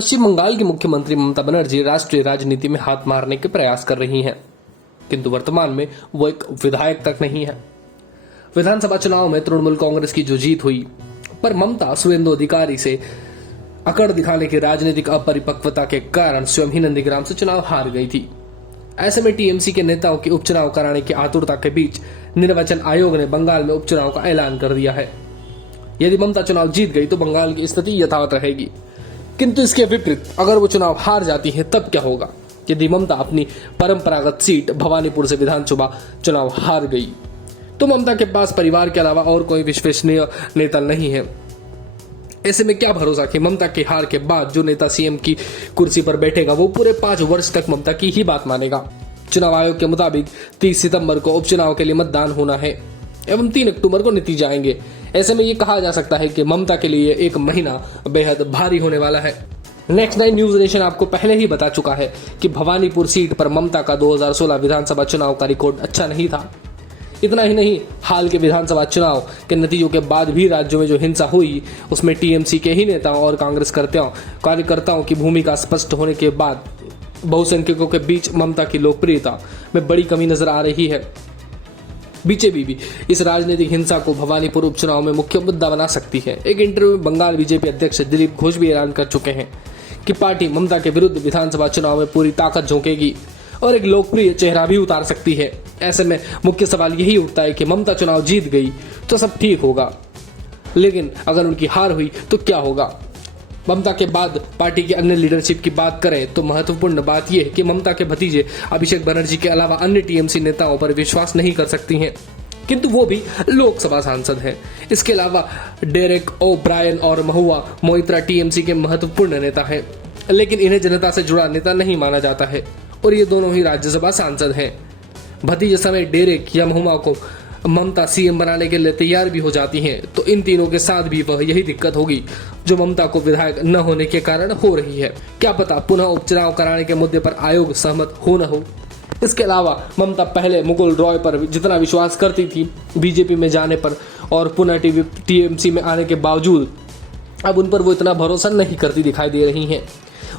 पश्चिम बंगाल की मुख्यमंत्री ममता बनर्जी राष्ट्रीय राजनीति में हाथ मारने के प्रयास कर रही हैं, किंतु वर्तमान में वो एक विधायक तक नहीं है। विधानसभा चुनाव में तृणमूल कांग्रेस की जो जीत हुई, पर ममता शुवेंदु अधिकारी से अकड़ दिखाने की राजनीतिक अपरिपक्वता के कारण स्वयं ही नंदीग्राम से चुनाव हार गई थी। ऐसे में टीएमसी के नेताओं के उपचुनाव कराने की आतुरता के बीच निर्वाचन आयोग ने बंगाल में उपचुनाव का ऐलान कर दिया है। यदि ममता चुनाव जीत गई तो बंगाल की स्थिति यथावत रहेगी, किंतु इसके विपरीत अगर वो चुनाव हार जाती है तब क्या होगा? यदि ममता अपनी परंपरागत सीट भवानीपुर से विधानसभा चुनाव हार गई तो ममता के पास परिवार के अलावा और कोई विश्वसनीय नेता नहीं है। ऐसे में क्या भरोसा कि ममता के हार के बाद जो नेता सीएम की कुर्सी पर बैठेगा वो पूरे 5 वर्ष तक ममता की ही बात मानेगा। चुनाव आयोग के मुताबिक 30 सितंबर को उपचुनाव के लिए मतदान होना है एवं 3 अक्टूबर को नतीजे आएंगे। ऐसे में ये कहा जा सकता है कि ममता के लिए एक महीना बेहद भारी होने वाला है। नेक्स्ट 9 न्यूज नेशन आपको पहले ही बता चुका है कि भवानीपुर सीट पर ममता का 2016 विधानसभा चुनाव का रिकॉर्ड अच्छा नहीं था। इतना ही नहीं, हाल के विधानसभा चुनाव के नतीजों के बाद भी राज्यों में जो हिंसा हुई उसमें टीएमसी के ही नेताओं और कांग्रेस कार्यकर्ताओं की भूमिका स्पष्ट होने के बाद बहुसंख्यकों के बीच ममता की लोकप्रियता में बड़ी कमी नजर आ रही है। बीजेपी भी इस राजनीतिक हिंसा को भवानीपुर उपचुनाव में मुख्य मुद्दा बना सकती है। एक इंटरव्यू में बंगाल बीजेपी अध्यक्ष दिलीप घोष भी ऐलान कर चुके हैं कि पार्टी ममता के विरुद्ध विधानसभा चुनाव में पूरी ताकत झोंकेगी और एक लोकप्रिय चेहरा भी उतार सकती है। ऐसे में मुख्य सवाल यही उठता है कि ममता चुनाव जीत गई तो सब ठीक होगा, लेकिन अगर उनकी हार हुई तो क्या होगा? ममता के बाद पार्टी की अन्य लीडरशिप की बात करें तो महत्वपूर्ण बात यह है कि ममता के भतीजे अभिषेक बनर्जी के अलावा अन्य टीएमसी नेताओं पर विश्वास नहीं कर सकती हैं, किंतु वो भी लोकसभा सांसद हैं। इसके अलावा डेरेक ओब्रायन और महुआ मोइत्रा टीएमसी के महत्वपूर्ण नेता हैं, लेकिन इन्हें जनता से जुड़ा नेता नहीं माना जाता है और ये दोनों ही राज्यसभा सांसद हैं। भतीजे समेत डेरेक या महुआ को ममता सीएम बनाने के लिए तैयार भी हो जाती हैं, तो इन तीनों के साथ भी वह यही दिक्कत होगी जो ममता को विधायक न होने के कारण हो रही है। क्या पता पुनः उपचुनाव कराने के मुद्दे पर आयोग सहमत हो न हो। इसके अलावा ममता पहले मुकुल रॉय पर जितना विश्वास करती थी बीजेपी में जाने पर और पुनः टीएमसी में आने के बावजूद अब उन पर वो इतना भरोसा नहीं करती दिखाई दे रही हैं।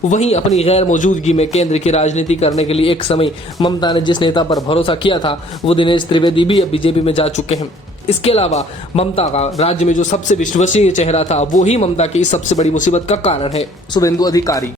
वहीं अपनी गैर मौजूदगी में केंद्र की राजनीति करने के लिए एक समय ममता ने जिस नेता पर भरोसा किया था वो दिनेश त्रिवेदी भी अब बीजेपी में जा चुके हैं। इसके अलावा ममता का राज्य में जो सबसे विश्वसनीय चेहरा था वो ही ममता की इस सबसे बड़ी मुसीबत का कारण है, शुवेंदु अधिकारी।